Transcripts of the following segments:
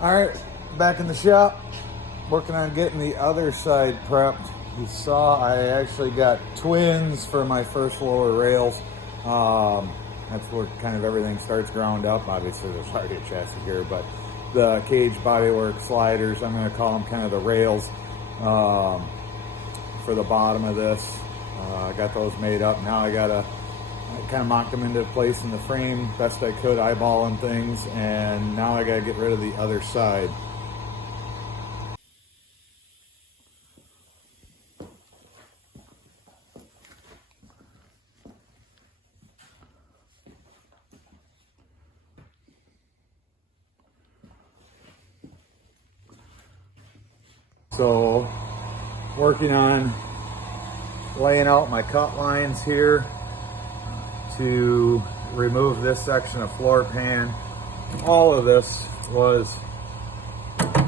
All right, back in the shop, working on getting the other side prepped. You saw I actually got twins for my first floor rails. That's where kind of everything starts ground up. Obviously, there's already a chassis here, but the cage bodywork sliders, I'm going to call them kind of the rails for the bottom of this. I got those made up. Now I kind of mocked them into place in the frame best I could, eyeballing things, and now I got to get rid of the other side. So, working on laying out my cut lines here to remove this section of floor pan. All of this was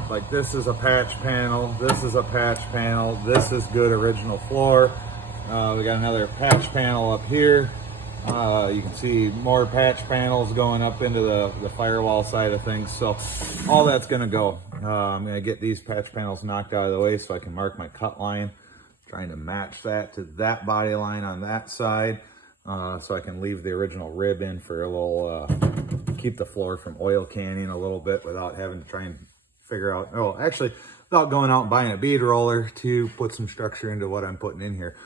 like, this is a patch panel, this is a patch panel, this is good original floor. We got another patch panel up here. You can see more patch panels going up into the firewall side of things. So all that's gonna go. I'm gonna get these patch panels knocked out of the way so I can mark my cut line, trying to match that to that body line on that side, so I can leave the original rib in for a little, keep the floor from oil canning a little bit without having to try and figure out, oh, actually, without going out and buying a bead roller to put some structure into what I'm putting in here.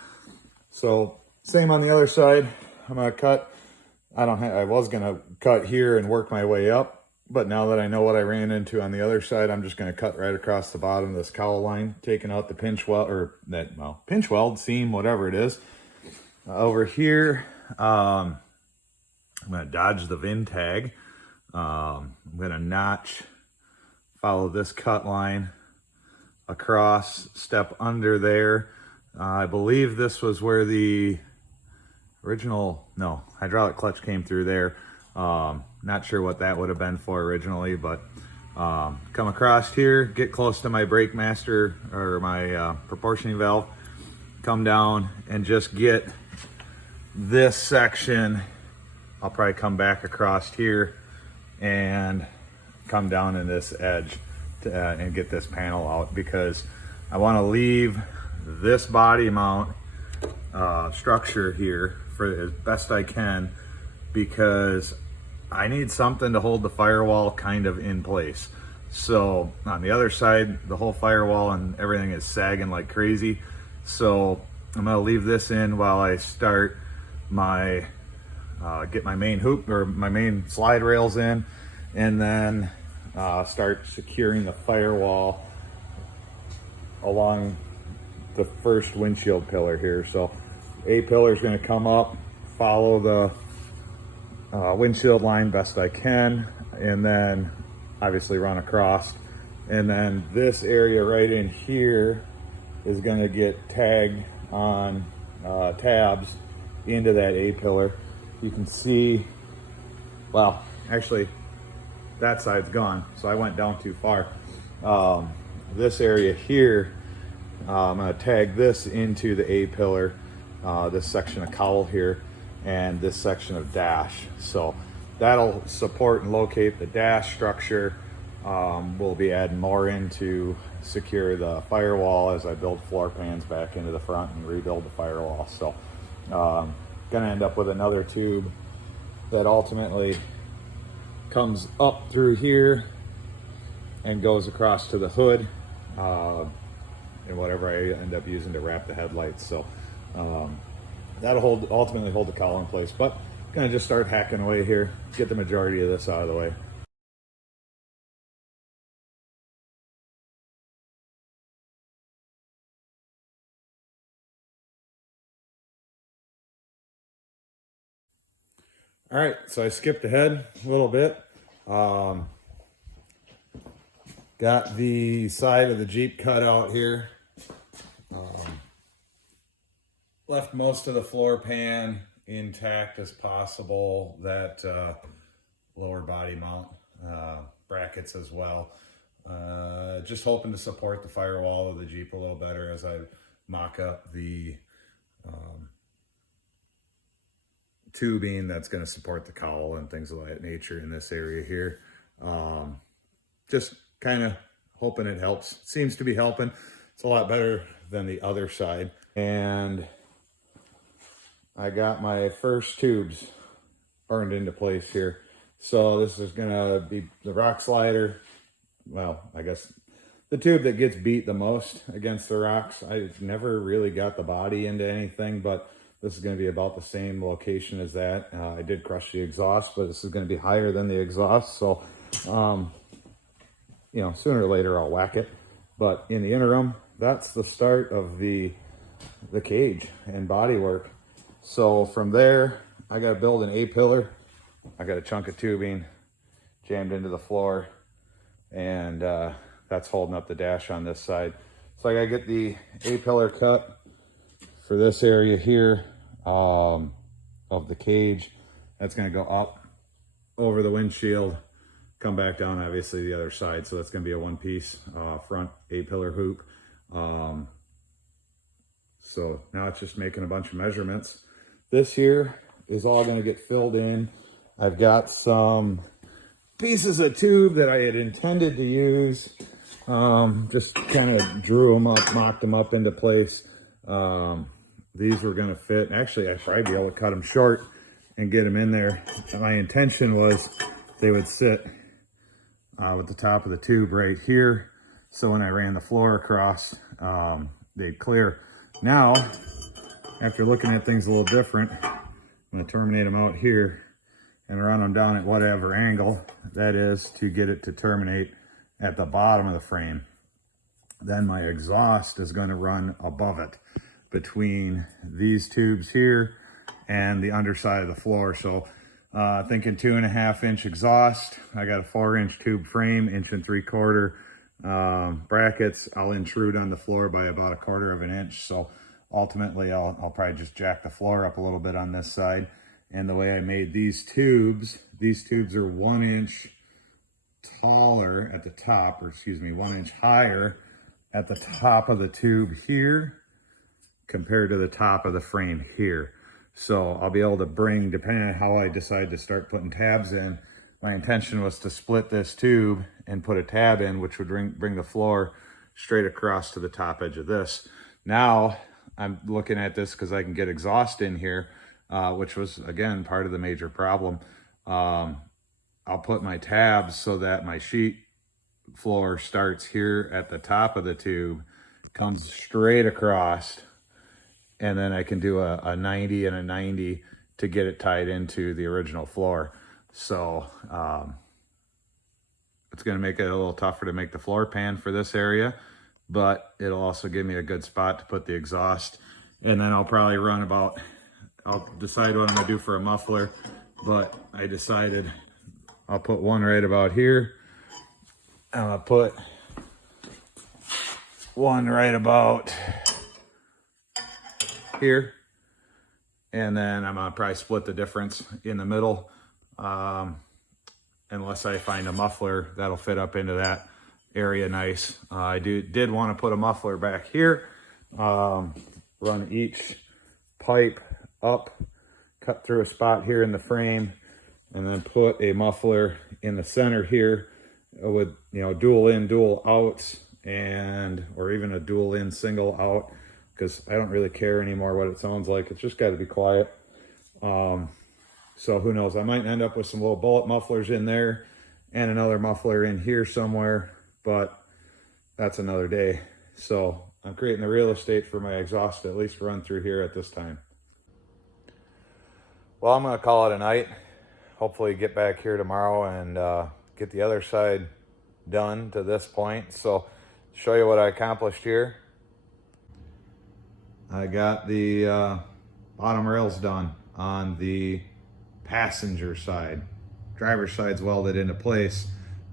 So same on the other side. I'm gonna cut. I was gonna cut here and work my way up, but now that I know what I ran into on the other side, I'm just gonna cut right across the bottom of this cowl line, taking out the pinch weld, or that, well, pinch weld, seam, whatever it is. Over here, I'm gonna dodge the VIN tag. I'm gonna notch, follow this cut line across, step under there. I believe this was where the hydraulic clutch came through there. Not sure what that would have been for originally, but come across here, get close to my brake master or my proportioning valve, come down and just get this section. I'll probably come back across here and come down in this edge and get this panel out, because I want to leave this body mount structure here for as best I can, because I need something to hold the firewall kind of in place. So on the other side, the whole firewall and everything is sagging like crazy. So I'm gonna leave this in while I start my get my main hoop or my main slide rails in, and then start securing the firewall along the first windshield pillar here. So A pillar is going to come up, follow the windshield line best I can, and then obviously run across. And then this area right in here is going to get tagged on tabs into that A pillar. You can see, well, actually that side's gone, so I went down too far. This area here, I'm going to tag this into the A pillar, this section of cowl here, and this section of dash. So that'll support and locate the dash structure. We'll be adding more in to secure the firewall as I build floor pans back into the front and rebuild the firewall. So gonna end up with another tube that ultimately comes up through here and goes across to the hood, and whatever I end up using to wrap the headlights. So that'll ultimately hold the cowl in place, but gonna just start hacking away here, get the majority of this out of the way. All right, so I skipped ahead a little bit. Got the side of the Jeep cut out here. Left most of the floor pan intact as possible. That lower body mount brackets as well. Just hoping to support the firewall of the Jeep a little better as I mock up the tubing that's going to support the cowl and things of that nature in this area here. Just kind of hoping it helps. Seems to be helping. It's a lot better than the other side. And I got my first tubes burned into place here. So this is gonna be the rock slider. Well, I guess the tube that gets beat the most against the rocks. I never really got the body into anything, but this is gonna be about the same location as that. I did crush the exhaust, but this is gonna be higher than the exhaust. So, you know, sooner or later I'll whack it. But in the interim, that's the start of the cage and body work. So from there, I got to build an A-pillar. I got a chunk of tubing jammed into the floor, and that's holding up the dash on this side. So I got to get the A-pillar cut for this area here of the cage. That's going to go up over the windshield, come back down obviously the other side. So that's going to be a one-piece front A-pillar hoop. So now it's just making a bunch of measurements. This here is all going to get filled in. I've got some pieces of tube that I had intended to use. Just kind of drew them up, mocked them up into place. These were going to fit. Actually, I'd probably be able to cut them short and get them in there. My intention was they would sit with the top of the tube right here. So when I ran the floor across, they'd clear. Now, after looking at things a little different, I'm going to terminate them out here and run them down at whatever angle that is to get it to terminate at the bottom of the frame. Then my exhaust is going to run above it between these tubes here and the underside of the floor. So thinking 2.5 inch exhaust. I got a 4-inch tube frame, 1 3/4 brackets. I'll intrude on the floor by about 1/4 inch. So ultimately I'll probably just jack the floor up a little bit on this side. And the way I made these tubes are 1 inch taller at the top, or excuse me, 1 inch higher at the top of the tube here compared to the top of the frame here. So I'll be able to bring, depending on how I decide to start putting tabs in, my intention was to split this tube and put a tab in, which would bring the floor straight across to the top edge of this. Now I'm looking at this because I can get exhaust in here, which was, again, part of the major problem. I'll put my tabs so that my sheet floor starts here at the top of the tube, comes straight across, and then I can do a 90 and a 90 to get it tied into the original floor. So it's going to make it a little tougher to make the floor pan for this area, but it'll also give me a good spot to put the exhaust. And then I'll probably run about, I'll decide what I'm going to do for a muffler, but I decided I'll put one right about here. I'll put one right about here. And then I'm going to probably split the difference in the middle. Unless I find a muffler that'll fit up into that area nice. I did want to put a muffler back here. Run each pipe up, cut through a spot here in the frame, and then put a muffler in the center here with, you know, dual in, dual outs, or even a dual in, single out, because I don't really care anymore what it sounds like. It's just got to be quiet. So who knows? I might end up with some little bullet mufflers in there and another muffler in here somewhere, but that's another day. So I'm creating the real estate for my exhaust to at least run through here at this time. Well, I'm going to call it a night. Hopefully get back here tomorrow and get the other side done to this point. So show you what I accomplished here. I got the bottom rails done on the passenger side. Driver's side's welded into place,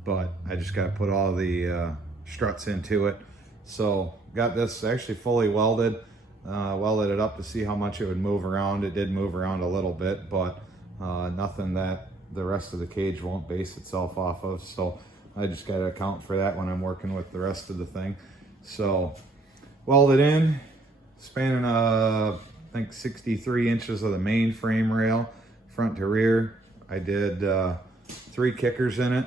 but I just got to put all the struts into it. So got this actually fully welded. Welded it up to see how much it would move around. It did move around a little bit, but nothing that the rest of the cage won't base itself off of. So I just got to account for that when I'm working with the rest of the thing. So welded in, spanning I think 63 inches of the main frame rail, front to rear. I did 3 kickers in it.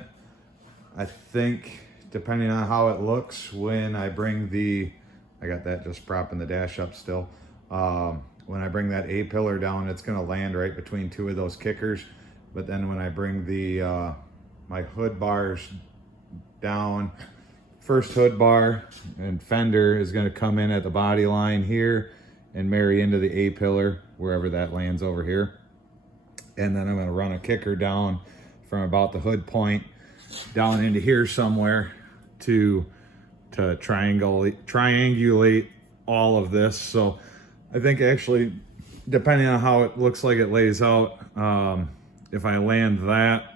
I think depending on how it looks when I bring I got that just propping the dash up still. When I bring that A-pillar down, it's gonna land right between two of those kickers. But then when I bring my hood bars down, first hood bar and fender is gonna come in at the body line here and marry into the A-pillar, wherever that lands over here. And then I'm gonna run a kicker down from about the hood point down into here somewhere to triangulate all of this. So I think actually, depending on how it looks like it lays out, if I land that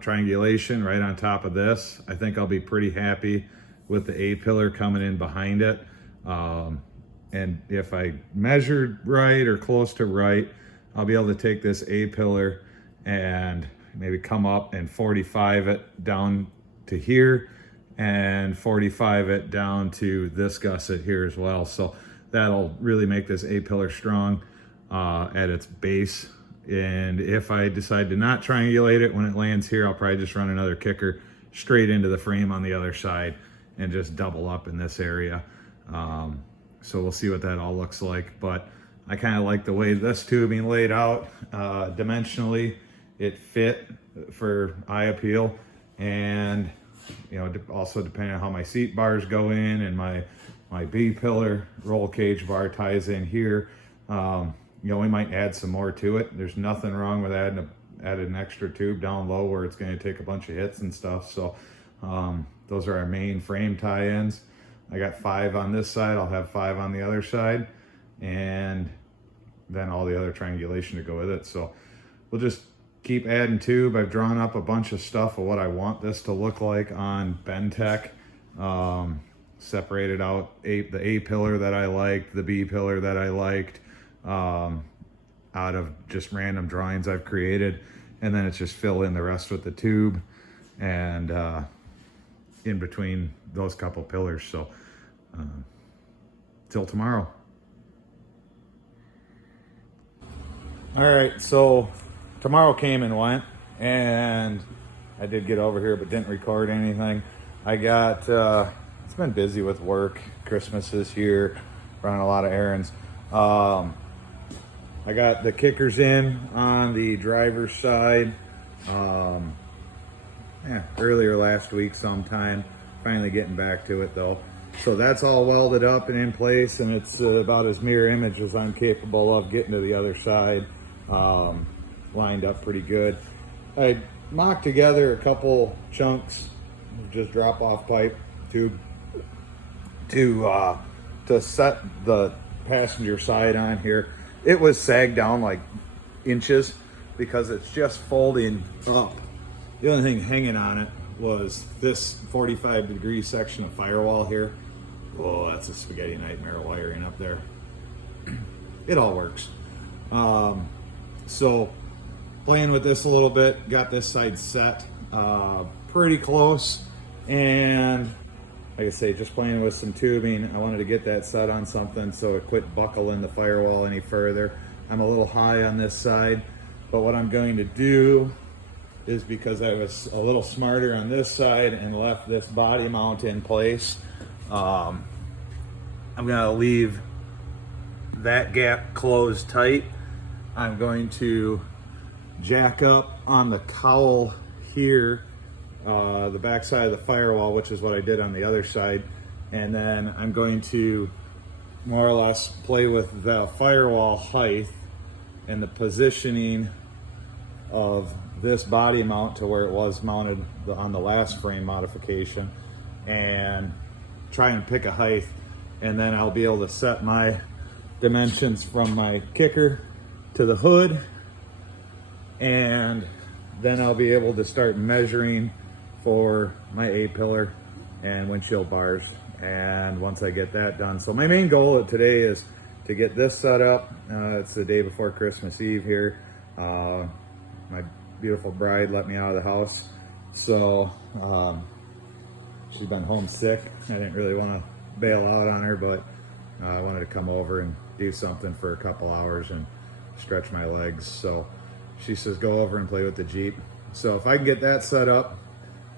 triangulation right on top of this, I think I'll be pretty happy with the A-pillar coming in behind it. And if I measured right or close to right, I'll be able to take this A-pillar and maybe come up and 45 it down to here and 45 it down to this gusset here as well. So that'll really make this A-pillar strong at its base. And if I decide to not triangulate it when it lands here, I'll probably just run another kicker straight into the frame on the other side and just double up in this area. So we'll see what that all looks like. But I kind of like the way this tubing laid out. Dimensionally, it fit for eye appeal. And also depending on how my seat bars go in and my B-pillar roll cage bar ties in here, we might add some more to it. There's nothing wrong with adding an extra tube down low where it's going to take a bunch of hits and stuff. So those are our main frame tie-ins. I got 5 on this side, I'll have 5 on the other side, and then all the other triangulation to go with it. So we'll just keep adding tube. I've drawn up a bunch of stuff of what I want this to look like on Bentech. Separated out the A-pillar that I liked, the B-pillar that I liked, out of just random drawings I've created. And then it's just fill in the rest with the tube and in between those couple pillars. So till tomorrow. All right, so tomorrow came and went, and I did get over here but didn't record anything. I got it's been busy with work. Christmas is here, running a lot of errands. I got the kickers in on the driver's side earlier last week sometime. Finally getting back to it though. So that's all welded up and in place, and it's about as mirror image as I'm capable of getting to the other side. Lined up pretty good. I mocked together a couple chunks of just drop off pipe tube to set the passenger side on here. It was sagged down like inches because it's just folding up. The only thing hanging on it was this 45-degree section of firewall here. Oh, that's a spaghetti nightmare wiring up there. It all works. So playing with this a little bit, got this side set pretty close, and like I say, just playing with some tubing. I wanted to get that set on something so it quit buckling the firewall any further. I'm a little high on this side, but what I'm going to do is, because I was a little smarter on this side and left this body mount in place, I'm gonna leave that gap closed tight. I'm going to jack up on the cowl here, the back side of the firewall, which is what I did on the other side. And then I'm going to more or less play with the firewall height and the positioning of this body mount to where it was mounted on the last frame modification, and try and pick a height. And then I'll be able to set my dimensions from my kicker to the hood, and then I'll be able to start measuring for my A-pillar and windshield bars. And once I get that done, so my main goal today is to get this set up. It's the day before Christmas Eve here. My beautiful bride let me out of the house, so she's been home sick. I didn't really want to bail out on her, but I wanted to come over and do something for a couple hours and stretch my legs. So she says go over and play with the Jeep. So if I can get that set up,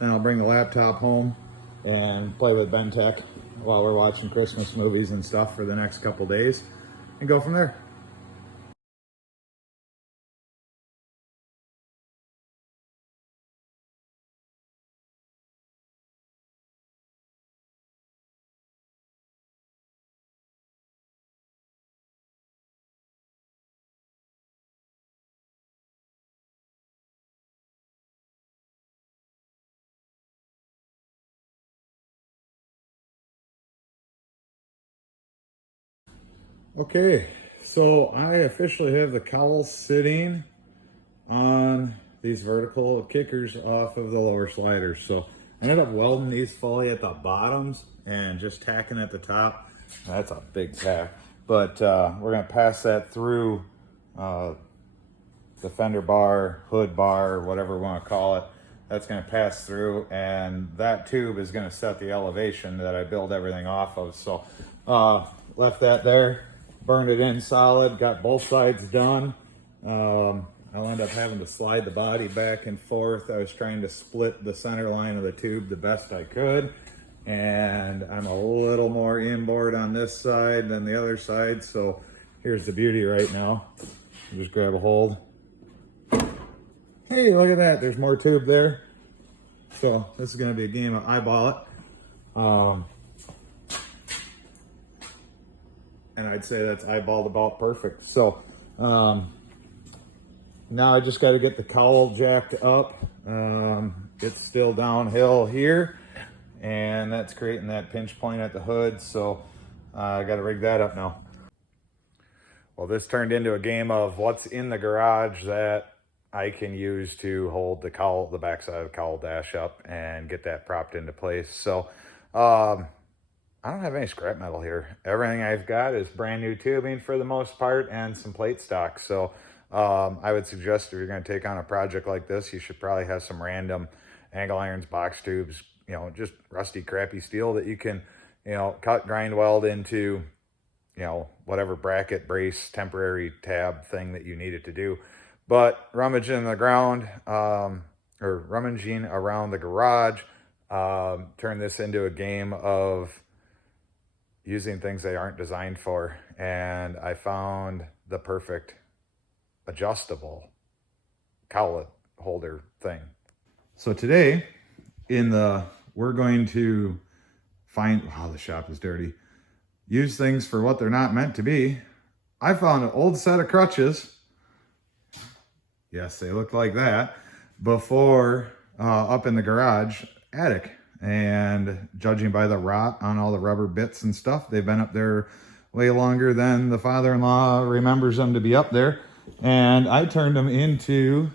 Then I'll bring the laptop home and play with Bentech while we're watching Christmas movies and stuff for the next couple days and go from there. Okay, so I officially have the cowl sitting on these vertical kickers off of the lower sliders. So I ended up welding these fully at the bottoms and just tacking at the top. That's a big tack, but we're gonna pass that through the fender bar, hood bar, whatever we want to call it. That's going to pass through, and that tube is going to set the elevation that I build everything off of. So left that there, burned it in solid, got both sides done. I'll end up having to slide the body back and forth. I was trying to split the center line of the tube the best I could, and I'm a little more inboard on this side than the other side. So here's the beauty right now. Just grab a hold. Hey, look at that. There's more tube there. So this is going to be a game of eyeball it. And I'd say that's eyeballed about perfect. So now I just got to get the cowl jacked up. It's still downhill here, and that's creating that pinch point at the hood. So I got to rig that up now. Well, this turned into a game of what's in the garage that I can use to hold the cowl, the backside of the cowl dash up and get that propped into place. So I don't have any scrap metal here. Everything I've got is brand new tubing for the most part and some plate stock. So I would suggest if you're going to take on a project like this, you should probably have some random angle irons, box tubes, you know, just rusty, crappy steel that you can, you know, cut, grind, weld into, you know, whatever bracket, brace, temporary tab thing that you need it to do. But rummaging in the ground, or rummaging around the garage, turn this into a game of using things they aren't designed for. And I found the perfect adjustable cowl holder thing. So today, we're going to find, wow, the shop is dirty. Use things for what they're not meant to be. I found an old set of crutches. Yes, they look like that. Before, up in the garage attic. And judging by the rot on all the rubber bits and stuff, they've been up there way longer than the father-in-law remembers them to be up there. And I turned them into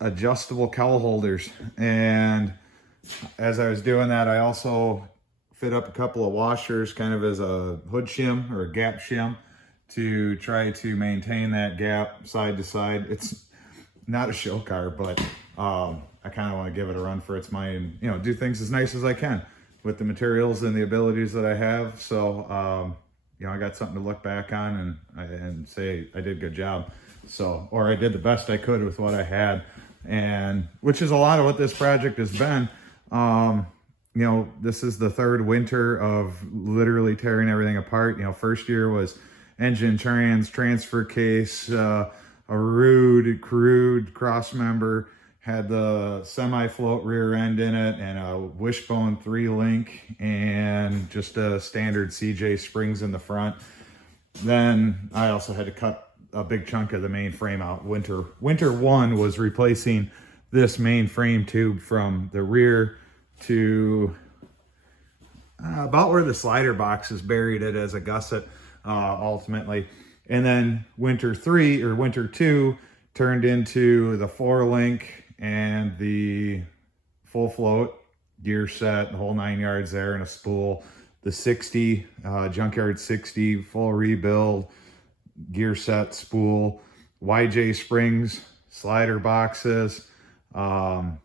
adjustable cowl holders. And as I was doing that, I also fit up a couple of washers kind of as a hood shim or a gap shim to try to maintain that gap side to side. It's not a show car, but I kind of want to give it a run for its money and, you know, do things as nice as I can with the materials and the abilities that I have. So, you know, I got something to look back on and say I did a good job. So, or I did the best I could with what I had, and which is a lot of what this project has been. You know, this is the third winter of literally tearing everything apart. You know, first year was engine, transfer case, a rude, crude cross member, had the semi-float rear end in it, and a wishbone 3-link, and just a standard CJ springs in the front. Then I also had to cut a big chunk of the main frame out. Winter one was replacing this main frame tube from the rear to about where the slider box is buried it as a gusset, ultimately. And then winter two turned into the 4-link and the full float gear set, the whole 9 yards there, and a spool. The 60, junkyard 60, full rebuild, gear set, spool, YJ springs, slider boxes. And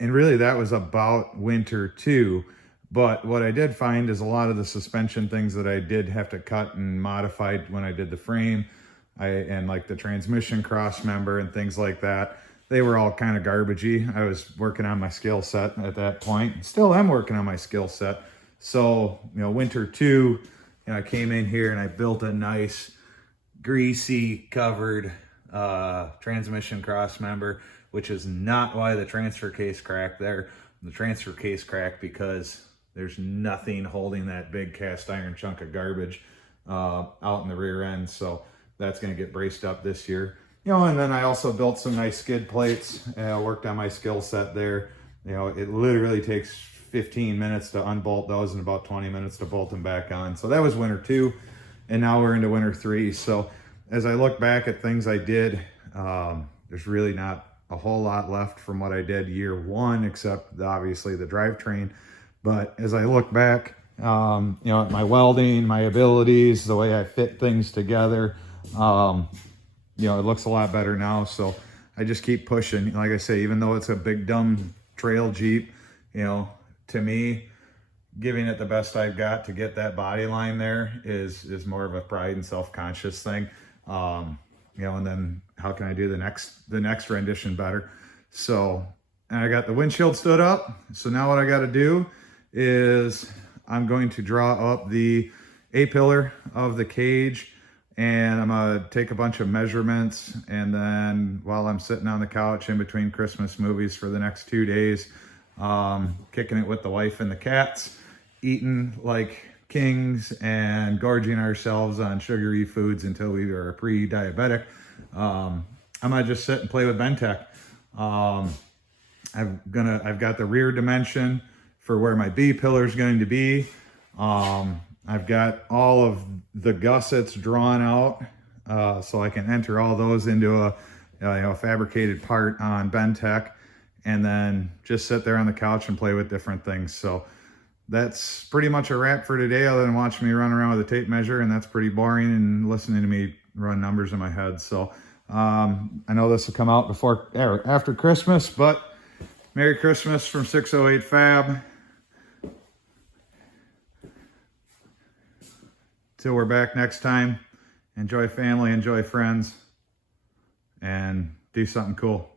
really that was about winter two. But what I did find is a lot of the suspension things that I did have to cut and modify when I did the frame, and like the transmission cross member and things like that, they were all kind of garbagey. I was working on my skill set at that point. Still am working on my skill set. So, winter 2, I came in here and I built a nice greasy covered transmission cross member, which is not why the transfer case cracked there. The transfer case cracked because there's nothing holding that big cast iron chunk of garbage out in the rear end. So that's going to get braced up this year. And then I also built some nice skid plates. Worked on my skill set there. It literally takes 15 minutes to unbolt those and about 20 minutes to bolt them back on. So that was winter 2, and now we're into winter 3. So as I look back at things I did, there's really not a whole lot left from what I did year 1, except obviously the drivetrain. But as I look back, at my welding, my abilities, the way I fit things together, it looks a lot better now. So I just keep pushing. Like I say, even though it's a big dumb trail Jeep, to me, giving it the best I've got to get that body line there is more of a pride and self-conscious thing. And then how can I do the next rendition better? So, and I got the windshield stood up. So now what I got to do is I'm going to draw up the A-pillar of the cage, and I'm gonna take a bunch of measurements, and then while I'm sitting on the couch in between Christmas movies for the next 2 days, kicking it with the wife and the cats, eating like kings and gorging ourselves on sugary foods until we are pre-diabetic. I'm gonna just sit and play with Bentech. I've got the rear dimension for where my B pillar is going to be. I've got all of the gussets drawn out, so I can enter all those into a fabricated part on Bentech, and then just sit there on the couch and play with different things. So that's pretty much a wrap for today, other than watching me run around with a tape measure, and that's pretty boring, and listening to me run numbers in my head. So I know this will come out after Christmas, but Merry Christmas from 608 Fab. Till we're back next time, enjoy family, enjoy friends, and do something cool.